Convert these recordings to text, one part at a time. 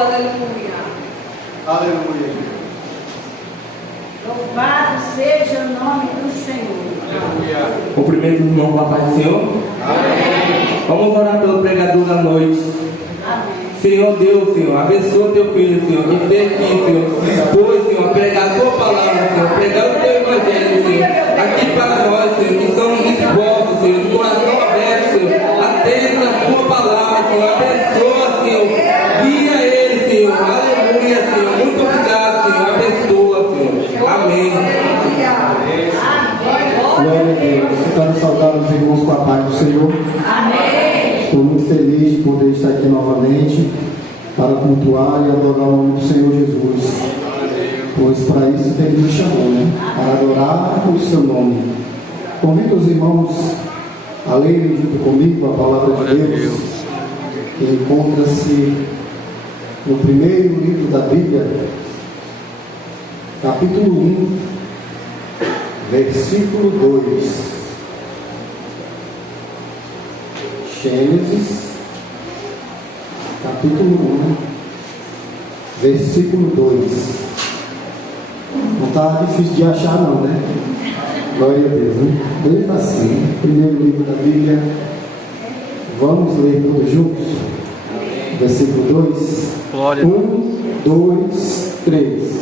Aleluia. Aleluia. Louvado seja o nome do Senhor. Aleluia. Cumprimento o irmão com a paz do Senhor. Amém. Vamos orar pelo pregador da noite. Amém. Senhor Deus, Senhor, abençoa teu filho, Senhor, que fez aqui, Senhor, dispôs, Senhor, a pregar a tua palavra, Senhor, pregar o teu evangelho, Senhor, aqui para nós, Senhor, que estamos dispostos, Senhor, de coração aberto, Senhor, atenta a tua palavra, Senhor, abençoa, Senhor, guia ele, Senhor, aleluia, Senhor, muito obrigado, Senhor, abençoa, Senhor, amém. Glória a Deus. Quero saudar os irmãos com a paz do Senhor. Amém. Estou muito feliz de poder estar aqui novamente para cultuar e adorar o nome do Senhor Jesus. Pois para isso que Ele nos chamou, né? Para adorar o seu nome. Convido os irmãos a lerem junto comigo a palavra de Deus, que encontra-se no primeiro livro da Bíblia, capítulo 1, versículo 2. Gênesis, capítulo 1, versículo 2. Não está difícil de achar não, né? Glória a Deus, né? Bem facinho. Primeiro livro da Bíblia. Vamos ler todos juntos? Versículo 2. Glória. 1, 2, 3.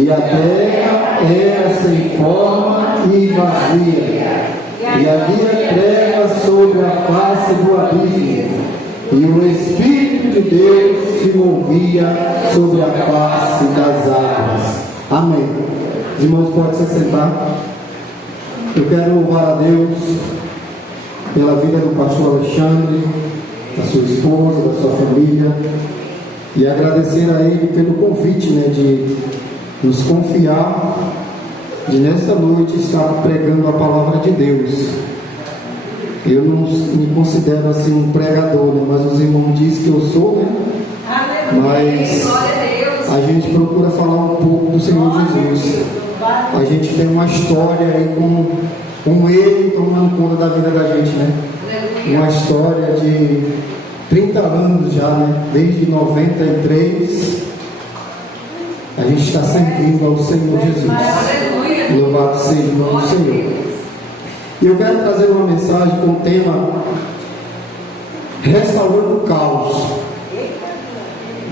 E a terra era sem forma e vazia, e havia trevas sobre a face do abismo, e o Espírito de Deus se movia sobre a face das águas. Amém. Os irmãos podem se sentar. Eu quero louvar a Deus pela vida do pastor Alexandre, da sua esposa, da sua família, e agradecer a ele pelo convite, né, de nos confiar de nessa noite estar pregando a palavra de Deus. Eu não me considero assim um pregador, né? Mas os irmãos dizem que eu sou, né? Mas a gente procura falar um pouco do Senhor Jesus. A gente tem uma história aí com Ele tomando conta da vida da gente, né? Uma história de 30 anos já, né? Desde 93 a gente está servindo ao Senhor Jesus. Louvado seja o nome do Senhor. E eu quero trazer uma mensagem com o tema Restaurando o Caos.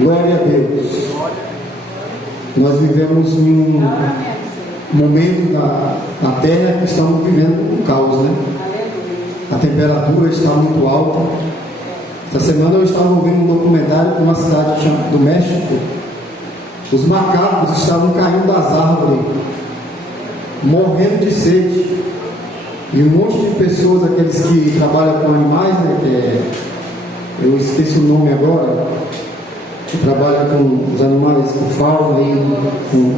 Glória a Deus. Nós vivemos em um momento da terra que estamos vivendo um caos, né? A temperatura está muito alta. Essa semana eu estava ouvindo um documentário de uma cidade do México. Os macacos estavam caindo das árvores, morrendo de sede. E um monte de pessoas, aqueles que trabalham com animais, né, eu esqueci o nome agora, que trabalham com os animais, com fauna e com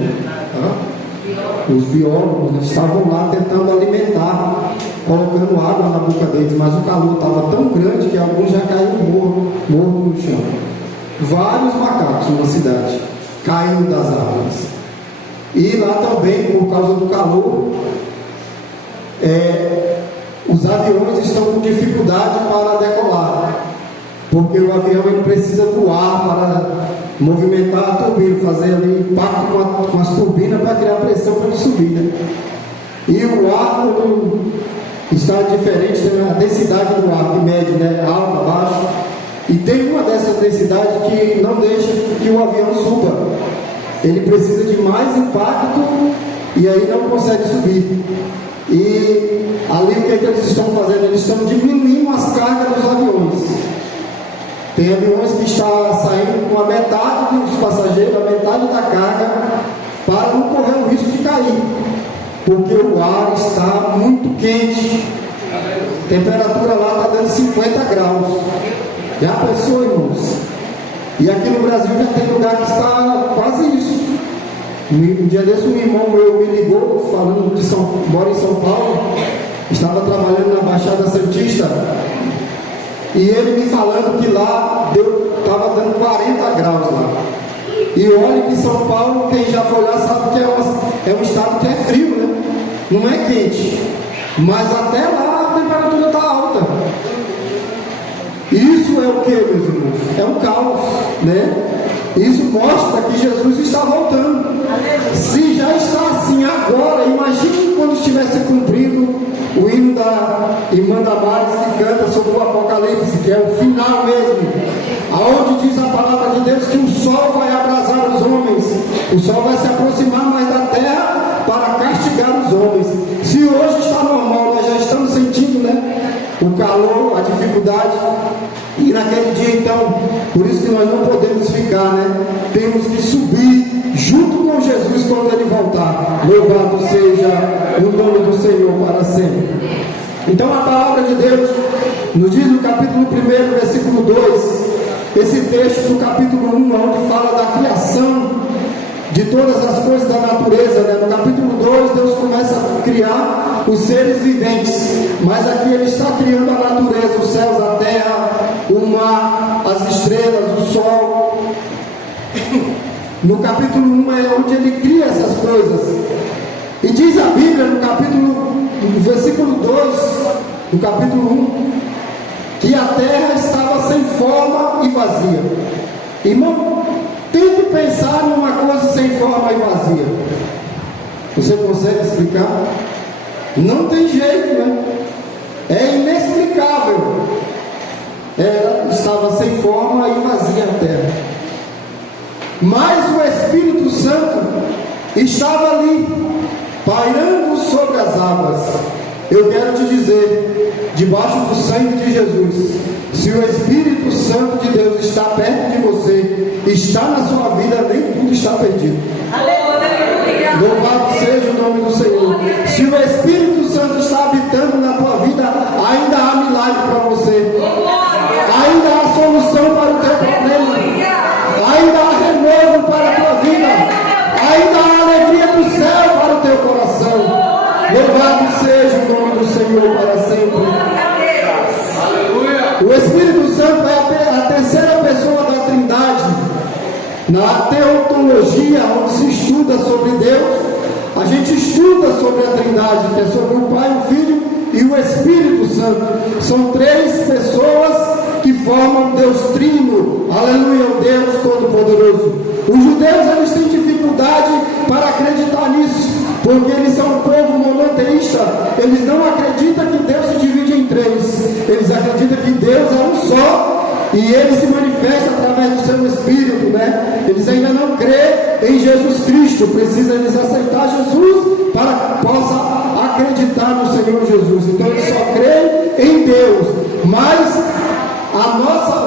os biólogos, né, estavam lá tentando alimentar, colocando água na boca deles, mas o calor estava tão grande que alguns já caíram mortos no chão. Vários macacos numa cidade caindo das árvores. E lá também, por causa do calor, os aviões estão com dificuldade para decolar, porque o avião ele precisa do ar para movimentar a turbina, fazer ali impacto com as turbinas para criar pressão para ele subir, né? E o ar está diferente da densidade do ar, que mede, né? Alto, baixo. E tem uma dessas densidades que não deixa que o avião suba. Ele precisa de mais impacto e aí não consegue subir. E ali o que eles estão fazendo? Eles estão diminuindo as cargas dos aviões. Tem aviões que estão saindo com a metade dos passageiros, a metade da carga, para não correr o risco de cair, porque o ar está muito quente. A temperatura lá está dando 50 graus. Já pensou, irmãos? E aqui no Brasil já tem lugar que está quase isso. Um dia desse um irmão meu me ligou, falando mora em São Paulo, estava trabalhando na Baixada Santista, e ele me falando que lá estava dando 40 graus lá. E olha que São Paulo, quem já foi lá sabe que é um estado que é frio, né? Não é quente, mas até lá a temperatura está alta. Isso é o que, meus irmãos? É um caos, né? Isso mostra que Jesus está voltando. Se já está assim agora, imagine quando estivesse cumprido o hino da irmã Damares que canta sobre o Apocalipse, que é o final mesmo, aonde diz a palavra de Deus que o sol vai abrasar os homens, o sol vai se aproximar mais da terra para castigar os homens. Se hoje está normal, nós já estamos sentindo, né, o calor, a dificuldade, e naquele dia então, por isso que nós não podemos ficar, né, temos que subir junto com Jesus quando Ele voltar. Louvado seja o nome do Senhor para sempre. Então a palavra de Deus nos diz no capítulo 1, versículo 2, esse texto do capítulo 1, onde fala da criação de todas as coisas da natureza, né? No capítulo 2 Deus começa a criar os seres viventes, mas aqui Ele está criando a natureza, os céus, a terra, o mar, as estrelas, o sol. No capítulo 1 é onde Ele cria essas coisas, e diz a Bíblia no versículo 2 do capítulo 1 que a terra estava sem forma e vazia. Irmão, tente pensar numa coisa sem forma e vazia. Você consegue explicar? Não tem jeito, né? É inexplicável. Ela estava sem forma e vazia a terra. Mas o Espírito Santo estava ali, pairando sobre as águas. Eu quero te dizer, debaixo do sangue de Jesus, se o Espírito Santo de Deus está perto de você, está na sua vida, nem tudo está perdido. Aleluia! Louvado seja o nome do Senhor. Se o Espírito Santo está habitando na tua vida, ainda há milagre para você, ainda há solução para o teu problema, ainda há renovo para a tua vida, ainda há alegria do céu para o teu coração. Louvado seja o nome do Senhor para sempre. O Espírito Santo é a terceira pessoa da Trindade. Na teologia, onde se estuda sobre Deus, a gente estuda sobre a Trindade, que é sobre o Pai, o Filho e o Espírito Santo. São três pessoas que formam Deus Trino. Aleluia, o Deus Todo-Poderoso. Os judeus, eles têm dificuldade para acreditar nisso, porque eles são um povo monoteísta. Eles não acreditam que Deus se divide em três. Eles acreditam que Deus é um só e Ele se manifesta através do seu Espírito, né? Eles ainda não creem em Jesus Cristo. Precisa eles aceitar Jesus para que possa acreditar no Senhor Jesus. Então eles só creem em Deus. Mas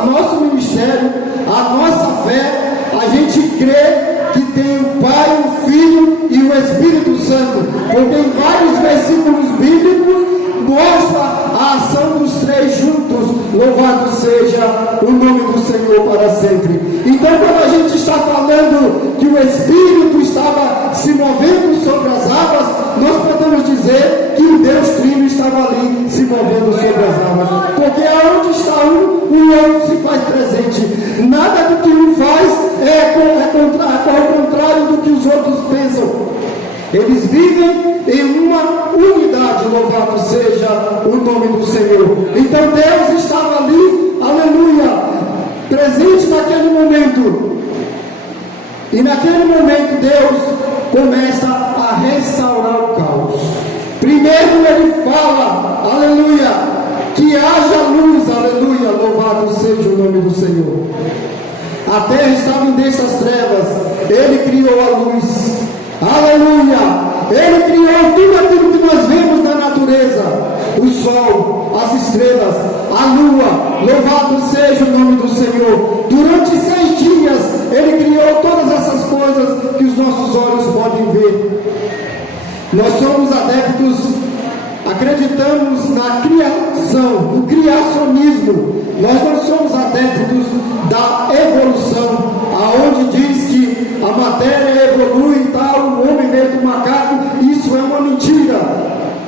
nosso ministério, a nossa fé, a gente crê que tem o Pai, o Filho e o Espírito Santo, porque em vários versículos bíblicos mostra a ação dos três juntos. Louvado seja o nome do Senhor para sempre. Então, quando a gente está falando que o Espírito estava se movendo sobre as águas, nós podemos dizer que o Deus Trino estava ali se movendo sobre as águas, porque aonde está um, o outro se faz presente. Nada do que um faz é ao contrário do que os outros pensam. Eles vivem em uma unidade. Louvado seja o nome do Senhor. Então Deus estava ali, aleluia, presente naquele momento. E naquele momento Deus começa a restaurar o caos. Primeiro Ele fala, aleluia, que haja luz, aleluia, louvado seja o nome do Senhor. A terra estava em densas trevas, Ele criou a luz, aleluia. Ele criou tudo aquilo que nós vemos na natureza, o sol, as estrelas, a lua, louvado seja o nome do Senhor. Durante 6 dias Ele criou todas essas coisas que os nossos olhos podem ver. Nós somos adeptos, acreditamos na criação, no criacionismo. Nós não somos adeptos da evolução, aonde diz que a matéria evolui e tal, o homem veio do macaco. Isso é uma mentira.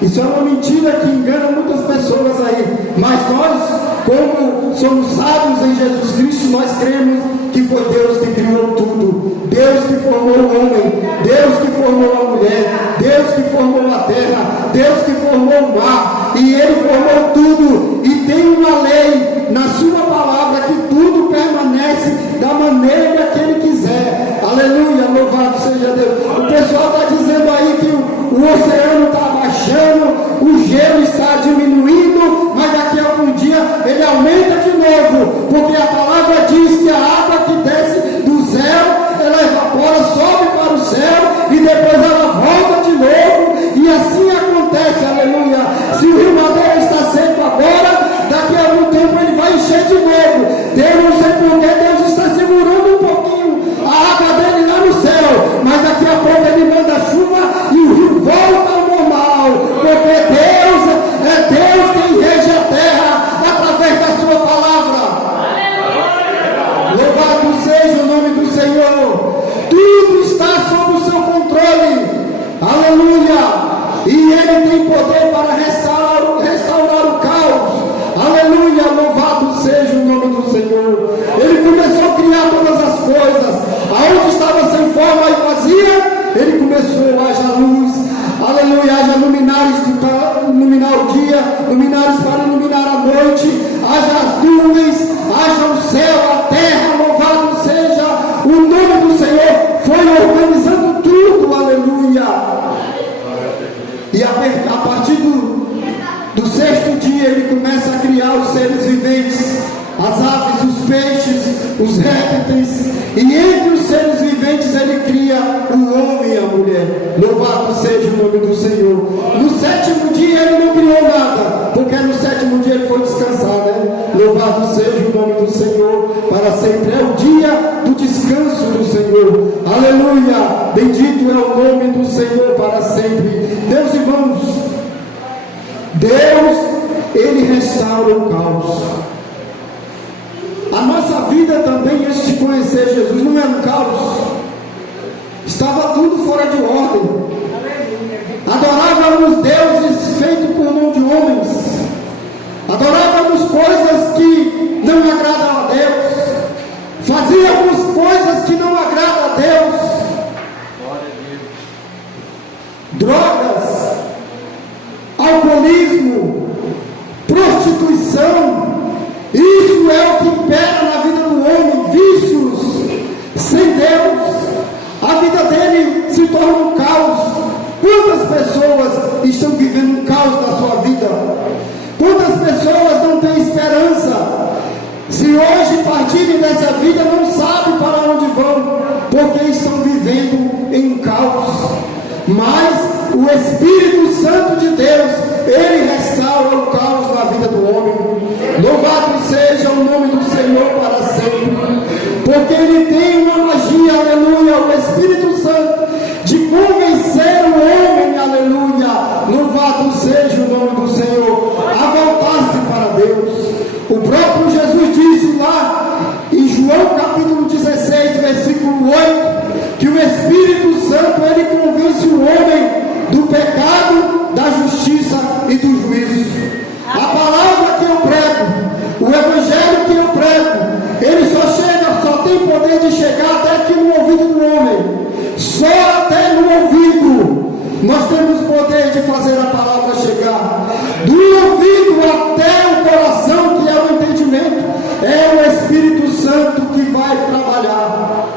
Isso é uma mentira que engana muitas pessoas aí. Mas nós, como somos sábios em Jesus Cristo, nós cremos que foi Deus que criou tudo. Deus que formou o homem, Deus que formou a mulher, Deus que formou a terra, Deus que formou o mar, e Ele formou tudo, e tem uma lei na sua palavra que tudo permanece da maneira que Ele quiser. e Ele tem poder para restaurar o caos. Aleluia, louvado seja o nome do Senhor. Ele começou a criar todas as coisas. Aonde estava sem forma e vazia, Ele começou a haja luz. Aleluia, haja luminares para iluminar o dia, luminares para iluminar a noite, haja as nuvens, haja o céu, a terra, louvado seja o nome do Senhor. Foi organizando tudo, aleluia. E a partir do sexto dia ele começa a criar os seres viventes, as aves, os peixes, os répteis, e entre os seres viventes ele cria o homem e a mulher. Louvado seja o nome do Senhor. No sétimo dia ele não criou nada, porque no sétimo dia ele foi descansar, né? Louvado seja o nome do Senhor para sempre. É o dia do descanso do Senhor. Aleluia, bendito é o nome do Senhor para sempre. Meus irmãos, Deus, Ele restaura o caos. A nossa vida também, antes de conhecer Jesus, não era um caos. Estava tudo fora de ordem. Adorávamos deuses feitos por mão de homens. Adorávamos coisas que não agradam a Deus. Fazíamos coisas que não agradam a Deus. Drogas, alcoolismo, prostituição. Isso é o que impera na vida do homem. Vícios sem Deus, a vida dele se torna um caos. Quantas pessoas estão vivendo um caos na sua vida? Quantas pessoas não têm esperança? Se hoje partirem dessa vida, não sabem para onde vão, porque estão vivendo em um caos. Mas o Espírito Santo de Deus, Ele restaura o caos na vida do homem. Louvado seja o nome do Senhor para sempre, porque Ele tem uma magia, aleluia, o Espírito Santo, de convencer o homem, aleluia, louvado seja o nome do Senhor, a voltar-se para Deus. O próprio Jesus disse lá em João capítulo 16, versículo 8, que o Espírito Santo, ele convence o homem do pecado, da justiça e do juízo. A palavra que eu prego, o evangelho que eu prego, ele só tem poder de chegar até aqui no ouvido do homem. Só até no ouvido nós temos poder de fazer a palavra chegar. Do ouvido até o coração, que é o entendimento, é o Espírito Santo que vai trabalhar.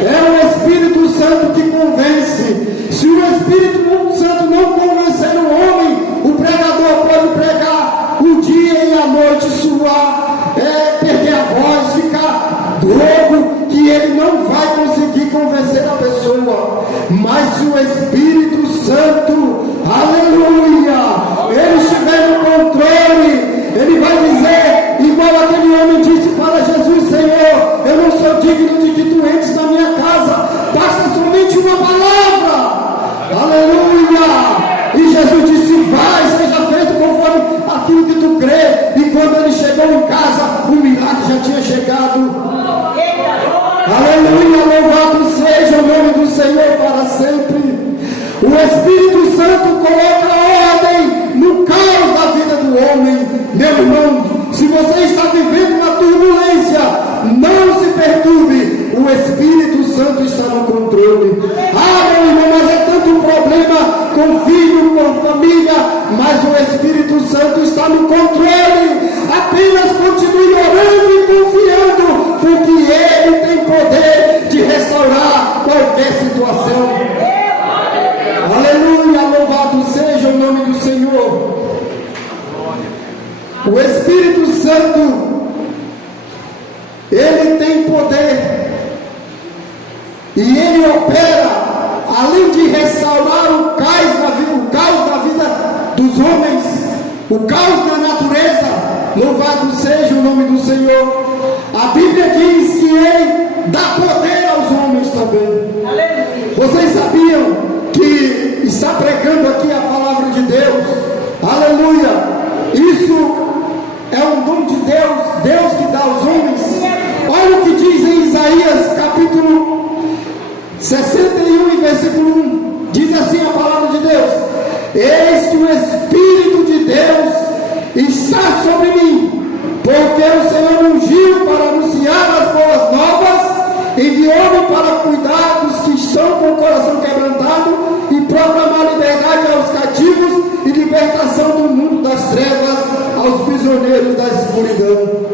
É o Espírito Santo que convence. Se o Espírito Santo não convencer o homem, o pregador pode pregar o dia e a noite, suar, perder a voz, ficar louco, que ele não vai conseguir convencer a pessoa. Mas se o Espírito Santo, aleluia, ele estiver no controle, ele vai dizer, igual aquele homem disse para Jesus: Senhor, eu não sou digno de que tu entres na minha casa, basta somente uma palavra. Aleluia! E Jesus disse: vai, seja feito conforme aquilo que tu crê. E quando ele chegou em casa, o milagre já tinha chegado. Aleluia, louvado seja o nome do Senhor para sempre. O Espírito Santo coloca ordem no caos da vida do homem. Meu irmão, se você está vivendo uma turbulência, não se perturbe, o Espírito Santo está no controle. Meu irmão, mas é tanto problema com filho, com família, mas o Espírito Santo está no controle. Apenas continue orando e confiando, porque Ele tem poder de restaurar qualquer situação. Aleluia, louvado seja o nome do Senhor. O Espírito Santo, Ele tem poder, e Ele opera, além de restaurar o caos da vida dos homens, o caos da natureza. Louvado seja o nome do Senhor. A Bíblia diz que Ele dá poder aos homens também. Vocês sabiam que está pregando aqui a palavra de Deus? Aleluia! Isso é um dom de Deus, Deus que dá aos homens. Olha o que diz em Isaías capítulo 61 e versículo 1. Diz assim a palavra de Deus: eis que o Espírito de Deus está sobre mim, porque o Senhor me ungiu para anunciar as boas novas, enviou-me para cuidar dos que estão com o coração quebrantado e proclamar liberdade aos cativos e libertação do mundo das trevas aos prisioneiros da escuridão.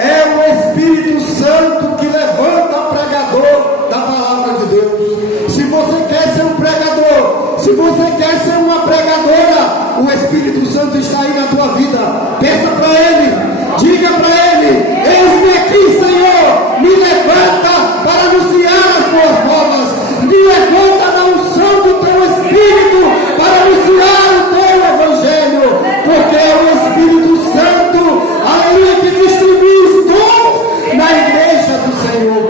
É o Espírito Santo que levanta pregador da palavra de Deus. Se você quer ser um pregador, se você quer ser uma pregadora, o Espírito Santo está aí na tua vida. Peça para Ele, diga para Ele: eis-me aqui, Senhor, me levanta para anunciar as boas novas, me levanta na unção do teu Espírito para anunciar o teu Evangelho, porque é o Espírito Santo, aleluia, que distribui os dons na igreja do Senhor.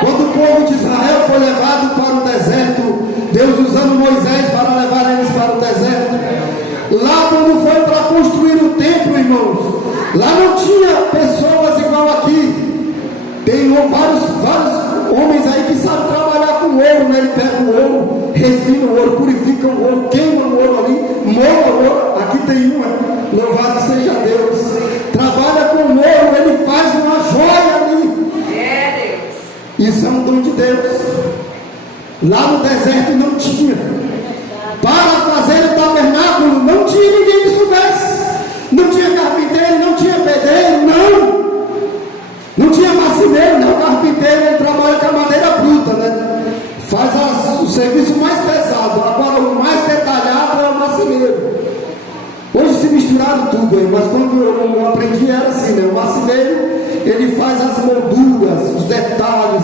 Quando o povo de Israel foi levado para o deserto, Deus usando Moisés para levar eles para o deserto, lá quando foi para construir o templo, irmãos, lá não tinha pessoas igual aqui. Tem vários homens aí que sabem trabalhar com ouro, né? Ele pega o ouro, refina o ouro, purifica o ouro, queima o ouro ali, molda o ouro. Aqui tem louvado seja Deus, trabalha com ouro, ele faz uma joia ali. Isso é um dom de Deus. Lá no deserto não tinha. Para fazer o tabernáculo não tinha ninguém que soubesse. Não tinha carpinteiro, não tinha pedreiro, não. Não tinha marceneiro, não. O carpinteiro ele trabalha com a madeira bruta, né? Faz o serviço mais pesado. Agora o mais detalhado é o marceneiro. Hoje se misturaram tudo aí, mas quando eu aprendi era assim, né? O marceneiro ele faz as molduras, os detalhes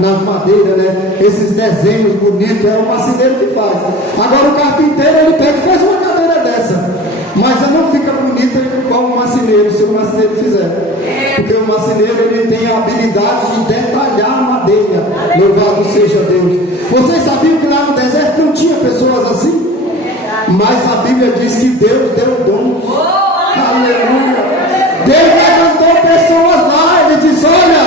nas madeiras, né? Esses desenhos bonitos, é o marceneiro que faz. Agora o carpinteiro ele pega e faz uma cadeira dessa, mas ela não fica bonita igual o marceneiro, se o marceneiro fizer, porque o marceneiro ele tem a habilidade de detalhar a madeira. Louvado seja Deus. Vocês sabiam que lá no deserto não tinha pessoas assim? Mas a Bíblia diz que Deus deu dons. Aleluia. Deus levantou pessoas lá. Ele diz: olha,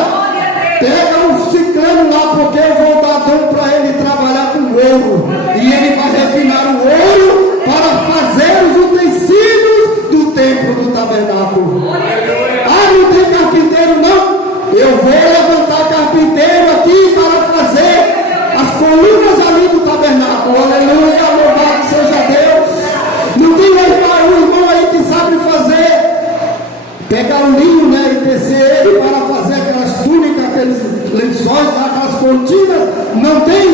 pega um ciclano lá, porque eu vou dar dom para ele trabalhar com ouro, e ele vai refinar o ouro para fazer os utensílios do templo do tabernáculo. Ah, não tem carpinteiro não? Eu vou levantar carpinteiro aqui para fazer as colunas ali do tabernáculo. Aleluia, louvado seja Deus. Não tem um irmão aí que sabe fazer, pegar o linho, né, e tecer ele para fazer aquelas túnicas, aqueles lençóis, aquelas cortinas? Não tem?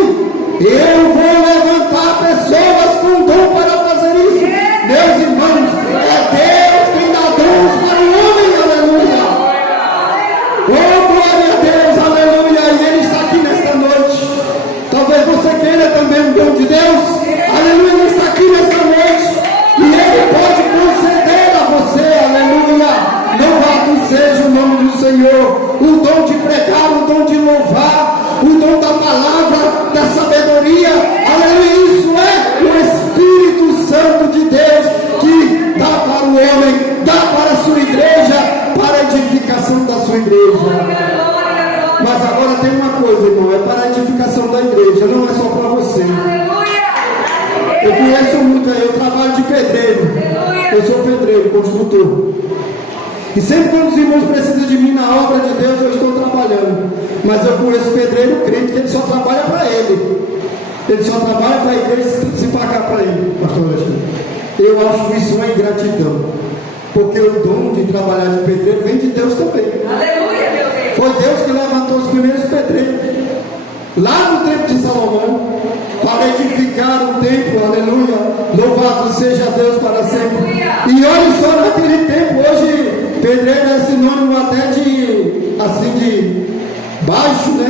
Eu vou levantar pessoas com dom para fazer isso. Meus irmãos, é Deus quem dá dons para o homem. Aleluia. Oh, glória a Deus, aleluia. E Ele está aqui nesta noite. Talvez você queira também um dom de Deus. Aleluia, Ele está aqui nesta noite. E Ele pode conceder a você, aleluia. Louvado seja o nome do Senhor. O dom de pregar, o dom de louvar, o dom da palavra, da sabedoria. Aleluia, isso é o Espírito Santo de Deus que dá para o homem, dá para a sua igreja, para a edificação da sua igreja. Mas agora tem uma coisa, irmão, é para a edificação da igreja, não é só para você. Eu conheço muito aí, eu trabalho de pedreiro. Eu sou pedreiro, construtor. E sempre quando os irmãos precisam de mim na obra de Deus, eu estou trabalhando. Mas eu conheço pedreiro crente que ele só trabalha para ele. Ele só trabalha para a igreja se pagar para ele, pastor Alexandre. Eu acho isso uma ingratidão. Porque o dom de trabalhar de pedreiro vem de Deus também. Aleluia, meu Deus. Foi Deus que levantou os primeiros pedreiros lá no templo de Salomão para edificar o templo. Aleluia. Louvado seja Deus para sempre. E olha só, naquele tempo, hoje pedreiro é sinônimo até de baixo, né?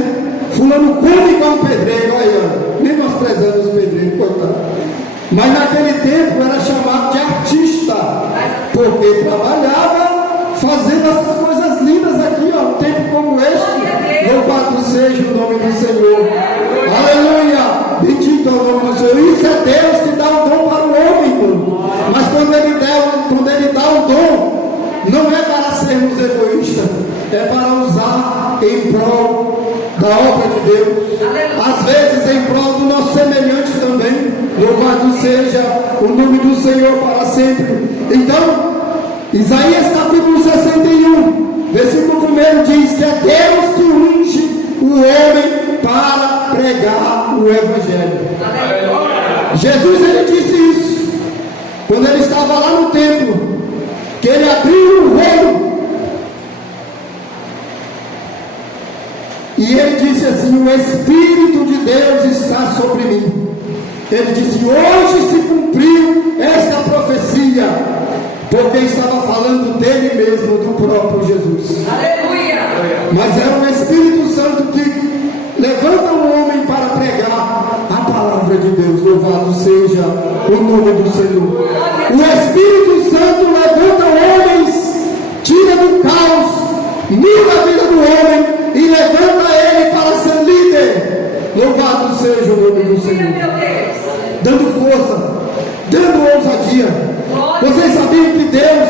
Fulano come igual um pedreiro, olha, menosprezando os pedreiros, coitado. Mas naquele tempo era chamado de artista, porque trabalhava fazendo essas coisas lindas aqui, ó, um tempo como este. Louvado seja o nome do Senhor. Aleluia, bendito é o nome do Senhor. Isso é Deus que dá o dom para o homem, irmão. Mas quando ele dá o dom, não é para sermos egoístas, é para usar em prol da obra de Deus. Às vezes em prol do nosso semelhante também. Louvado seja o nome do Senhor para sempre. Então, Isaías capítulo 61, versículo 1 diz que é Deus que unge o homem para pregar o Evangelho. Jesus, ele disse isso quando ele estava lá no templo, que ele abriu o rolo e ele disse assim: o Espírito de Deus está sobre mim. Ele disse: hoje se cumpriu esta profecia, porque estava falando dele mesmo, do próprio Jesus. Aleluia! Mas é o Espírito Santo que levanta o homem para pregar a palavra de Deus. Louvado seja o nome do Senhor. O Espírito Santo levanta homens, tira do caos, muda a vida do homem e levanta ele para ser líder. Louvado seja o nome do Senhor. Dando força, dando ousadia. Vocês sabiam que Deus,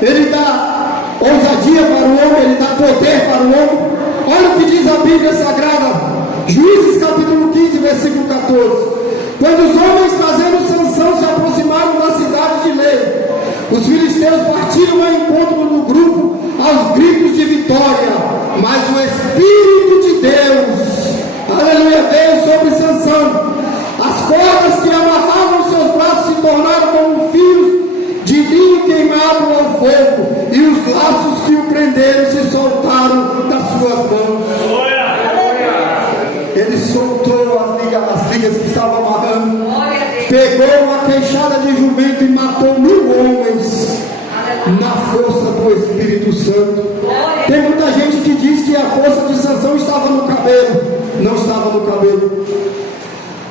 ele dá ousadia para o homem, ele dá poder para o homem? Olha o que diz a Bíblia Sagrada, Juízes capítulo 15, versículo 14. Quando os homens trazendo Sansão se aproximaram da cidade de Lei, os filisteus partiram ao encontro do grupo aos gritos de vitória, mas o Espírito de Deus, aleluia, veio sobre Sansão. As cordas que amarravam seus braços se tornaram como fios de linho queimado ao fogo, e os laços que o prenderam se soltaram das suas mãos. Ele soltou as ligas que estavam amarrando, pegou uma queixada de jumento e matou 1000 homens na força do Espírito Santo. Tem muita gente que diz que a força de Sansão estava no cabelo. Não estava no cabelo.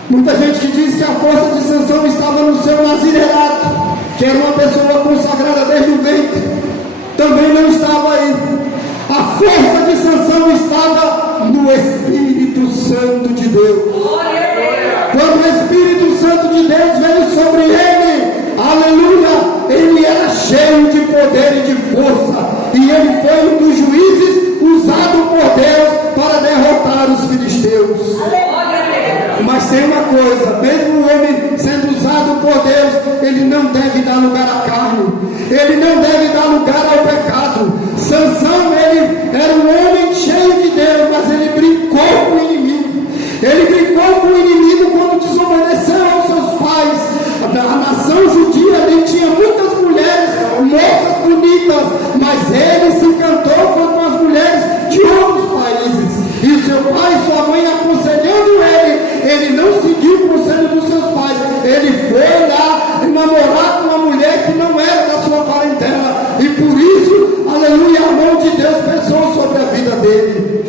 Muita gente que diz que a força de Sansão estava no seu nazireato, que era uma pessoa consagrada desde o ventre. Também não estava aí. A força de Sansão estava no Espírito Santo de Deus. Quando o Espírito Santo de Deus veio sobre ele, aleluia, ele era cheio de poder e de força, e ele foi um dos juízes usado por Deus para derrotar os filisteus. Mas tem uma coisa, mesmo o homem sendo usado por Deus, ele não deve dar lugar à carne, ele não deve dar lugar ao pecado. Sansão, ele era um homem cheio de Deus, mas ele brincou com o inimigo. Ele brincou com o inimigo quando desobedeceu aos seus pais. A nação judia ali tinha muitas mulheres, moças bonitas, mas ele se encantou com as mulheres de outros países. E seu pai e sua mãe aconselhando ele não seguiu o conselho dos seus pais. Ele foi lá namorar com uma mulher que não era da sua parentela. E por isso, aleluia, a mão de Deus pesou sobre a vida dele.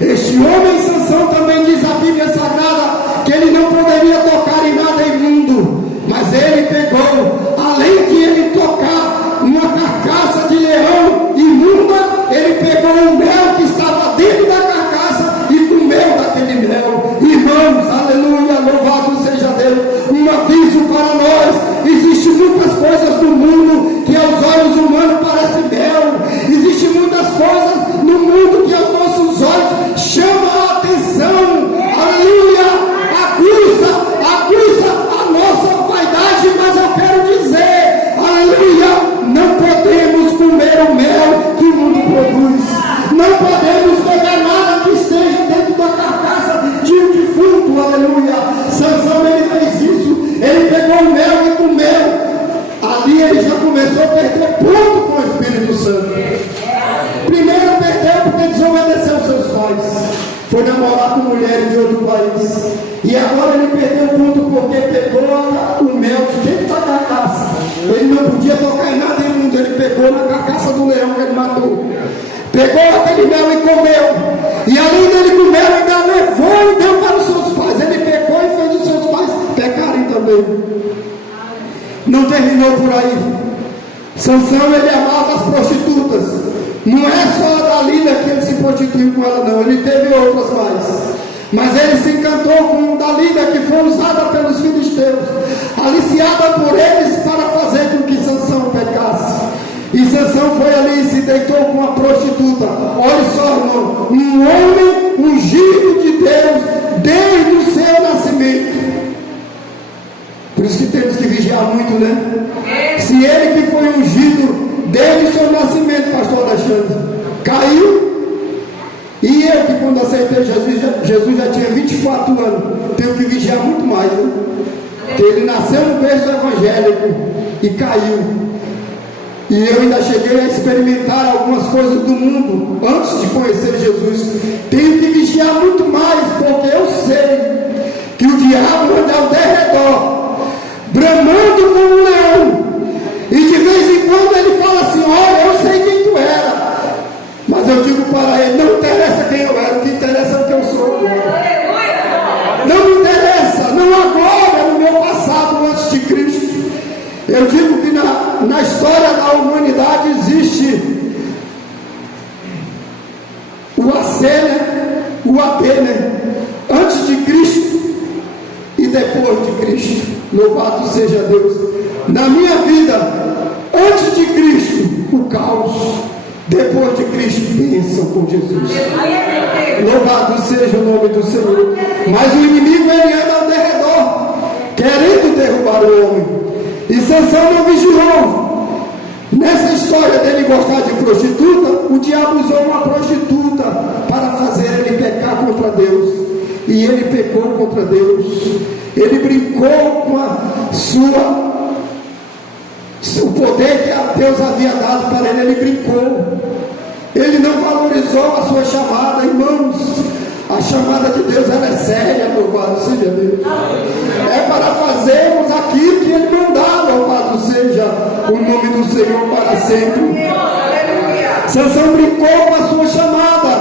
Este homem Sansão também diz a Bíblia Sagrada que ele não poderia tocar em nada imundo, mas ele pegou, além de ele tocar uma carcaça de leão imunda, ele pegou o mel que estava dentro da carcaça e comeu daquele mel. Irmãos, aleluia, louvado seja Deus. Um aviso para nós: existem muitas coisas no mundo que aos olhos humanos parecem mel. Existem muitas coisas no mundo que aos nossos olhos chamam a atenção. Aleluia, aguça a nossa vaidade, mas eu quero dizer, aleluia, não podemos comer o mel que o mundo produz. Não podemos pegar nada que esteja dentro da carcaça de um defunto, aleluia. Sansão, ele fez isso, ele pegou o mel e comeu. Ali ele já começou a perder ponto com o Espírito Santo. Primeiro perdeu porque desobedeceu aos seus pais, foi namorar com mulheres de outro país. E agora ele perdeu ponto porque pegou o mel de dentro da carcaça. Ele não podia tocar em nada imundo, ele pegou na carcaça do leão que ele matou. Pegou aquele mel e comeu. E além dele comer, ainda levou e deu para os seus pais. Ele pecou e fez os seus pais pecarem também. Não terminou por aí. Sansão, ele amava as prostitutas. Não é só a Dalila que ele se prostituiu com ela, não. Ele teve outras mais. Mas ele se encantou com Dalila, que foi usada pelos filisteus, aliciada por eles para fazer com que Sansão pecasse. E Sansão foi ali e se deitou com a prostituta. Olha só, irmão, um homem ungido de Deus desde o seu nascimento. favorito, né? Se ele que foi ungido desde o seu nascimento, pastor Alexandre, caiu, e eu que quando aceitei Jesus já tinha 24 anos, tenho que vigiar muito mais, né? Porque ele nasceu no berço evangélico e caiu. E eu ainda cheguei a experimentar algumas coisas do mundo antes de conhecer Jesus. Tenho que vigiar muito mais, porque eu sei que o diabo anda ao derredor, bramando como um leão. E de vez em quando ele fala assim: olha, eu sei quem tu era. Mas eu digo para ele: não interessa quem eu era, o que interessa é o que eu sou agora. Não me interessa, não agora, no meu passado antes de Cristo. Eu digo que na história da humanidade existe o AC, né? O AD, né? Antes de Cristo e depois de Cristo. Louvado seja Deus. Na minha vida, antes de Cristo, o caos. Depois de Cristo, bênção com Jesus. Louvado seja o nome do Senhor. Mas o inimigo, ele anda ao derredor, querendo derrubar o homem. E Sansão não vigiou. Nessa história dele gostar de prostituta, o diabo usou uma prostituta para fazer ele pecar contra Deus. E ele pecou contra Deus. Ele brincou com o poder que Deus havia dado para ele. Ele brincou. Ele não valorizou a sua chamada, irmãos. A chamada de Deus, ela é séria, louvado seja Deus. É para fazermos aquilo que Ele mandar, louvado seja o nome do Senhor para sempre. Sansão brincou com a sua chamada,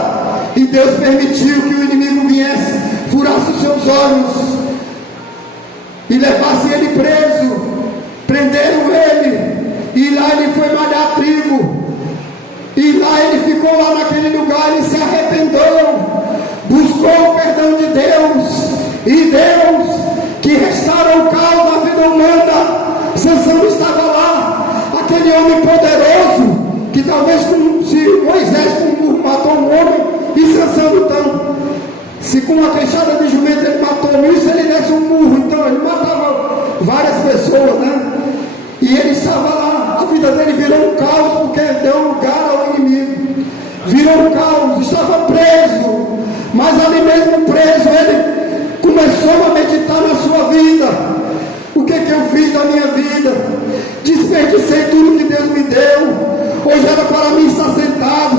e Deus permitiu que o inimigo viesse, furasse os seus olhos, e levasse ele preso. Prenderam ele, e lá ele foi malhar trigo, e lá ele ficou lá naquele lugar e se arrependeu. Buscou o perdão de Deus, e Deus que restaura o caos da vida humana. Sansão estava lá, aquele homem poderoso, que talvez se Moisés com um burro matou um homem, e Sansão então, se com uma queixada de jumento ele matou 1000, se ele desse um burro, então ele matava várias pessoas, né? E ele estava lá, a vida dele virou um caos, porque deu lugar ao inimigo, virou um caos, estava preso. Mas ali mesmo preso, ele começou a meditar na sua vida. O que eu fiz na minha vida? Desperdicei tudo que Deus me deu. Hoje era para mim estar sentado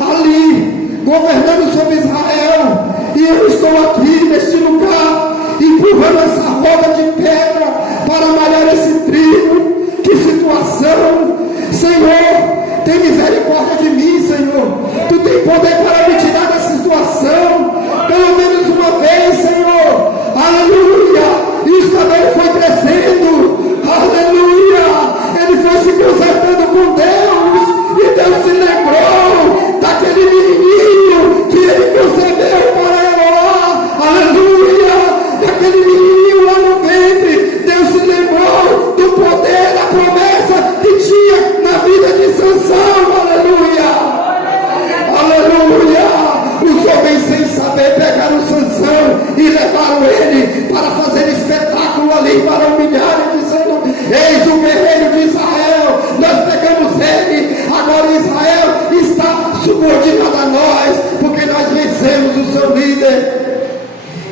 ali, governando sobre Israel, e eu estou aqui neste lugar, empurrando essa roda de pedra para malhar esse trigo. Que situação! Senhor, tem misericórdia de mim, Senhor. Tu tem poder para me tirar dessa situação, pelo menos uma vez, Senhor. Aleluia. E o cabelo foi crescendo. Aleluia. Ele foi se consertando com Deus, e Deus se lembrou daquele menininho que ele concebeu para Eloá. Aleluia. Daquele menininho lá no ventre. Deus se lembrou do poder, da promessa que tinha na vida de Sansão. Aleluia. Aleluia. Os homens sem saber pegaram Sansão e levaram ele para fazer espetáculo ali, para humilhar e dizendo: eis o guerreiro de Israel, nós pegamos ele, agora Israel está subordinado a nós, porque nós vencemos o seu líder.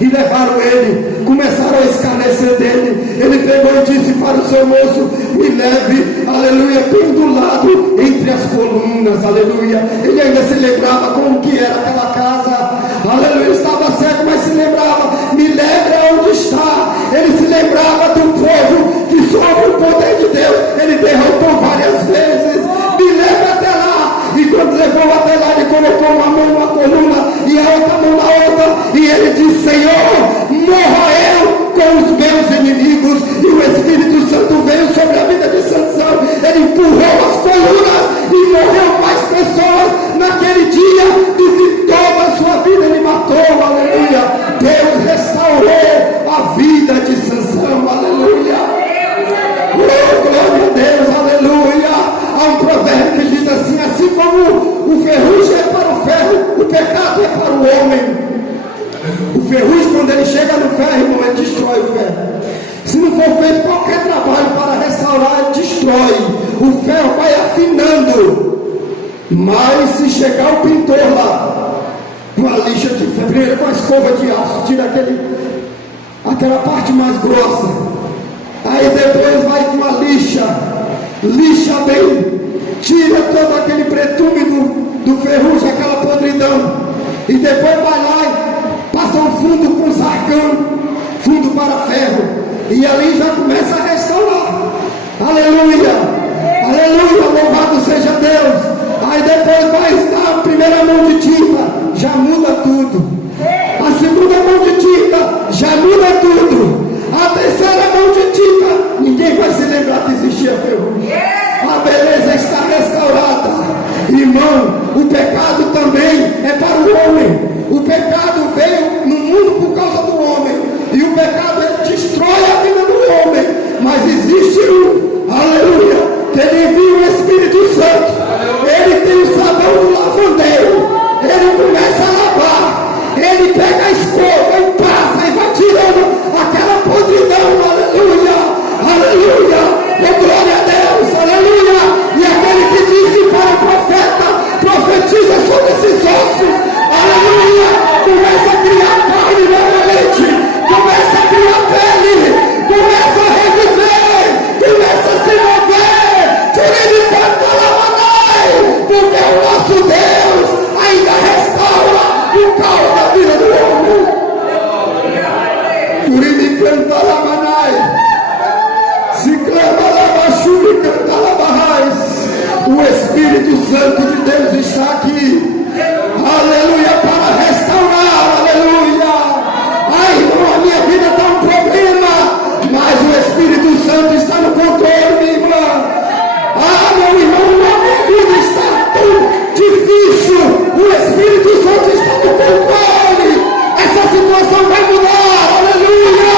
E levaram ele, começaram a escarnecer dele. Ele pegou e disse para o seu moço: me leve, aleluia, pendurado entre as colunas, aleluia. Ele ainda se lembrava como que era aquela casa, aleluia. Estava cego, mas se lembrava: me leve aonde está. Ele se lembrava do povo que sob o poder de Deus ele derrotou várias vezes. Me leve até lá. E quando levou até lá, ele colocou uma mão numa coluna e a outra mão na outra, e ele disse: Senhor, morra eu com os meus inimigos. E o Espírito Santo veio sobre a vida de Sansão. Ele empurrou as colunas e morreu mais pessoas naquele dia do que toda a sua vida ele matou. Aleluia. Deus restaurou a vida de Sansão. Aleluia. Oh, glória a Deus. Aleluia. Há um provérbio que diz assim: assim como o ferrugem é para o ferro, o pecado é para o homem. O ferrugem, quando ele chega no ferro, irmão, ele destrói o ferro. Se não for feito qualquer trabalho para restaurar pintando. Mas se chegar o pintor lá, com a lixa de fevereiro, com a escova de aço, tira aquela parte mais grossa. Aí depois vai com a lixa bem, tira todo aquele pretume do ferrugem, aquela podridão. E depois vai lá e passa um fundo com zarcão, fundo para ferro. E ali já começa a restaurar. Aleluia, aleluia, louvado seja Deus. Aí depois vai dar a primeira mão de tinta, já muda tudo. A segunda mão de tinta, já muda tudo. A terceira mão de tinta, ninguém vai se lembrar que existia ferrugem. A beleza está restaurada. Irmão, o pecado também é para o homem. O pecado veio no mundo por causa do homem. E o pecado destrói a vida do homem. Mas existe aleluia, que ele envia o Espírito Santo. Ele tem o sabão do lavandeiro. Ele começa a lavar. Ele pega a escova e passa e vai tirando aquela podridão. Aleluia, aleluia. Glória a Deus, aleluia. E aquele que disse para o profeta, profetiza sobre esses ossos, aleluia. Começa a criar carne novamente, começa a criar pele, começa a reviver, começa a se mover. Tire canta lamanai, porque o nosso Deus ainda restaura o caos da vida do homem. Tire canta lamanai. O Espírito Santo de Deus está aqui, aleluia, para restaurar, aleluia. Ai, irmão, a minha vida está um problema, mas o Espírito Santo está no controle, minha irmã. Ah, meu irmão, a minha vida está tão difícil, o Espírito Santo está no controle. Essa situação vai mudar, aleluia.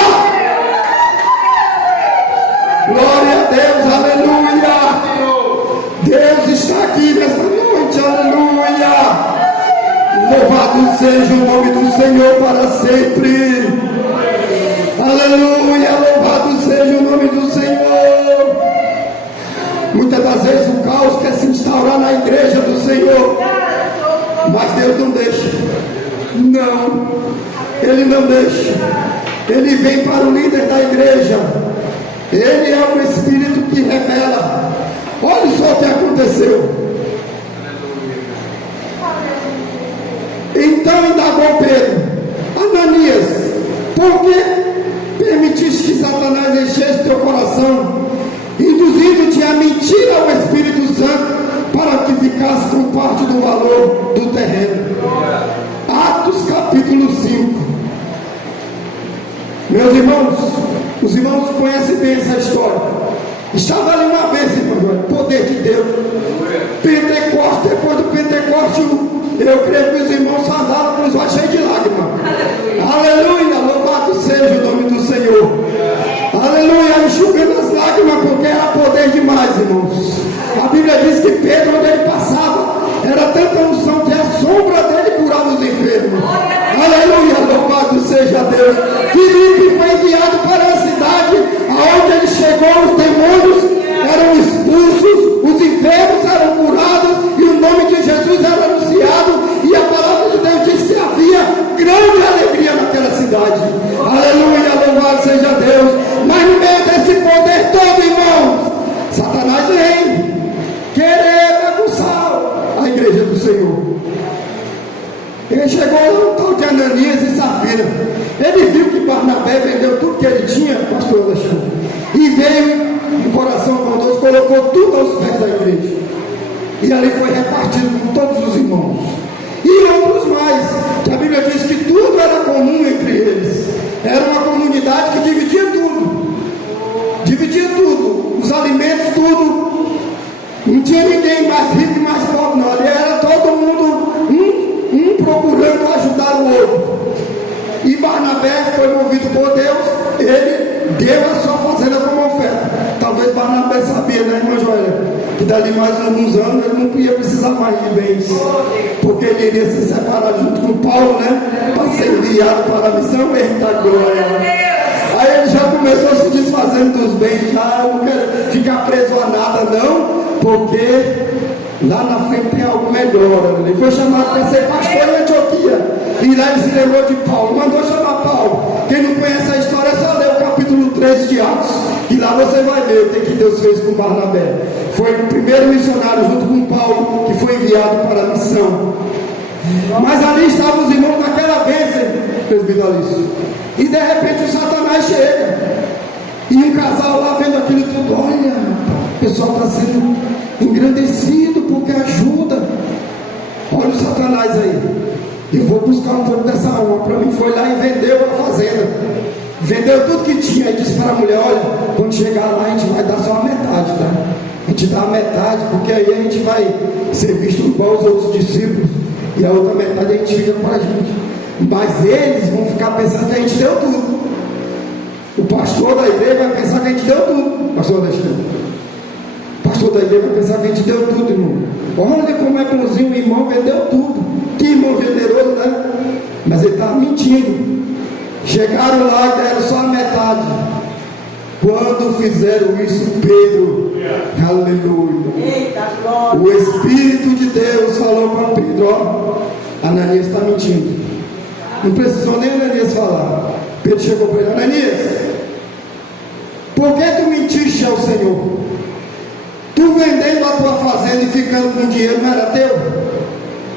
Glória a Deus, aleluia. Deus está aqui nesta noite, aleluia. Louvado seja o nome do Senhor para sempre. Aleluia, louvado seja o nome do Senhor. Muitas das vezes o caos quer se instaurar na igreja do Senhor, mas Deus não deixa. Não, Ele não deixa. Ele vem para o líder da igreja. Ele é o Espírito que revela. Olha só o que aconteceu. Então indagou Pedro: Ananias, por que permitiste que Satanás enchesse teu coração, induzindo-te a mentir ao Espírito Santo, para que ficasse com parte do valor do terreno? Atos capítulo 5. Meus irmãos, os irmãos conhecem bem essa história. Estava ali uma vez, irmão, poder de Deus. Pentecoste, depois do Pentecoste, eu creio que os irmãos andaram com os olhos cheios de lágrimas. Aleluia, louvado seja o nome do Senhor. Aleluia, enxugando as lágrimas, porque era poder demais, irmãos. A Bíblia diz que Pedro, onde ele passava, era tanta unção que a sombra dele curava os enfermos. Aleluia, louvado seja Deus. Filipe foi enviado para a cidade aonde ele chegou, os demônios eram expulsos, os enfermos eram curados e o nome de Jesus era anunciado, e a palavra de Deus diz que havia grande alegria naquela cidade. Aleluia, louvado seja Deus. Mas no meio desse poder todo, irmãos, Satanás vem querer bagunçar a igreja do Senhor. Ele chegou lá, um tal de Ananias e Safira. Ele viu que Barnabé vendeu tudo que ele tinha, pastor Alexandre, e veio no coração bondoso, colocou tudo aos pés da igreja. E ali foi repartido com todos os irmãos. E outros mais, que a Bíblia diz que tudo era comum entre eles. Era uma comunidade que dividia tudo. Dividia tudo. Os alimentos, tudo. Não tinha ninguém mais rico e mais pobre, não. Ali era todo mundo, um procurando ajudar o outro. E Barnabé foi movido por Deus, ele deu a sua fazenda como oferta. Talvez Barnabé sabia, né, irmã Joélia, que dali mais uns anos ele não ia precisar mais de bens, porque ele iria se separar junto com Paulo, né, para ser enviado para a missão. Eita glória, Aí ele já começou a se desfazendo dos bens, já eu não quero ficar preso a nada não, porque lá na frente tem algo melhor. Ele foi chamado para ser pastor em Antioquia, e lá ele se lembrou de Paulo, mandou chamar Paulo. Quem não conhece a história é só ler o capítulo 13 de Atos, e lá você vai ver o que Deus fez com Barnabé. Foi o primeiro missionário junto com Paulo que foi enviado para a missão. Mas ali estavam os irmãos naquela bênção, presbiterianos, e de repente o Satanás chega, e um casal lá vendo aquilo tudo, olha, o pessoal está sendo engrandecido porque ajuda, olha o Satanás aí, eu vou buscar um pouco dessa honra para mim. Foi lá e vendeu a fazenda, vendeu tudo que tinha, e disse para a mulher, olha, quando chegar lá a gente vai dar só a metade, tá? A gente dá a metade, porque aí a gente vai ser visto igual os outros discípulos, e a outra metade a gente fica para a gente. Mas eles vão ficar pensando que a gente deu tudo. O pastor da igreja vai pensar que a gente deu tudo. Pastor Alexandre, o pastor da igreja vai pensar que a gente deu tudo, irmão. Olha como é bonzinho, o irmão vendeu tudo. Que irmão generoso, né? Mas ele estava mentindo. Chegaram lá e deram só a metade. Quando fizeram isso, Pedro, aleluia, Eita, glória. o Espírito de Deus falou para Pedro, ó, Ananias está mentindo. Não precisou nem Ananias falar. Pedro chegou para ele, Ananias, por que tu mentiste ao Senhor? Tu vendendo a tua fazenda e ficando com o dinheiro não era teu?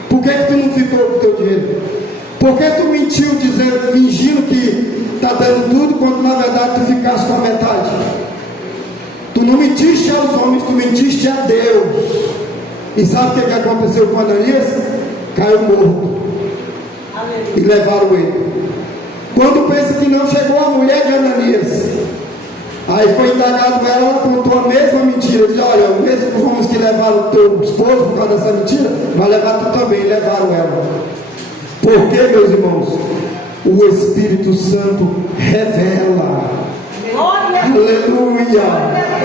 Por que tu não ficou com o teu dinheiro? Por que tu mentiu dizendo, fingindo que está dando tudo, quando na verdade tu ficaste com a metade? Tu não mentiste aos homens, tu mentiste a Deus. E sabe o que aconteceu com Ananias? Caiu morto. E levaram ele. Quando pensa que não, chegou a mulher de Ananias. Aí foi indagado ela contou a mesma mentira. Diz, olha, os mesmos homens que levaram o teu esposo por causa dessa mentira, vai levar tu também. E levaram ela. Por quê, meus irmãos? O Espírito Santo revela. Aleluia.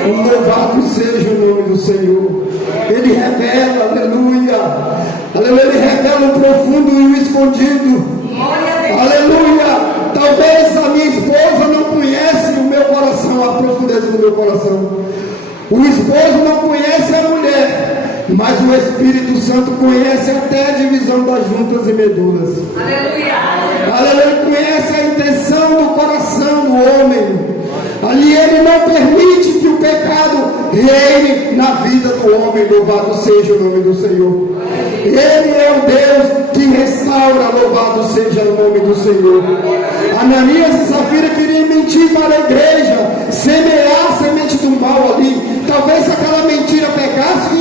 Louvado seja o nome do Senhor. Ele revela, aleluia. Aleluia, ele revela o profundo e o escondido. Aleluia. Talvez a minha esposa não conhece o meu coração, a profundeza do meu coração. O esposo não conhece a mulher, mas o Espírito Santo conhece até a divisão das juntas e medulas. Aleluia. Aleluia, conhece a intenção do coração do homem. Ali ele não permite que o pecado reine na vida do homem. Louvado seja o nome do Senhor. Ele é o Deus que restaura. Louvado seja o nome do Senhor. Ananias e Safira queriam mentir para a igreja, semear a semente do mal ali. Talvez se aquela mentira pegasse,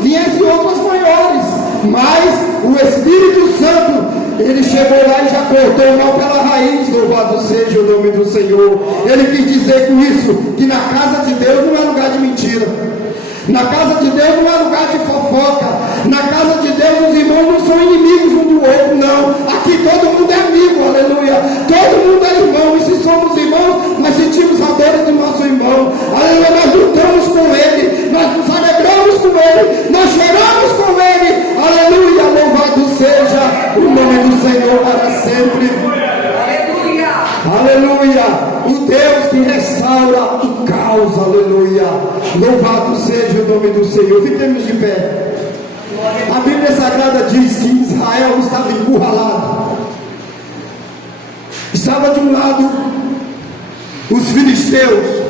viesse outras maiores. Mas o Espírito Santo, ele chegou lá e já cortou o mal pela raiz. Louvado seja o nome do Senhor. Ele quis dizer com isso que na casa de Deus não é lugar de mentira. Na casa de Deus não é lugar de fofoca. Na casa de Deus os irmãos não são inimigos um do outro, não. Aqui todo mundo é amigo, aleluia. Todo mundo é irmão. E se somos irmãos, nós sentimos a dor do nosso irmão. Aleluia, nós lutamos com ele, nós nos alegramos com ele, nós choramos com ele. Aleluia, louvado seja o nome do Senhor para sempre. Aleluia. Aleluia. O Deus que restaura o caos, aleluia. Louvado seja o nome do Senhor. Fiquemos de pé. A Bíblia Sagrada diz que Israel estava encurralado. Estava de um lado os filisteus,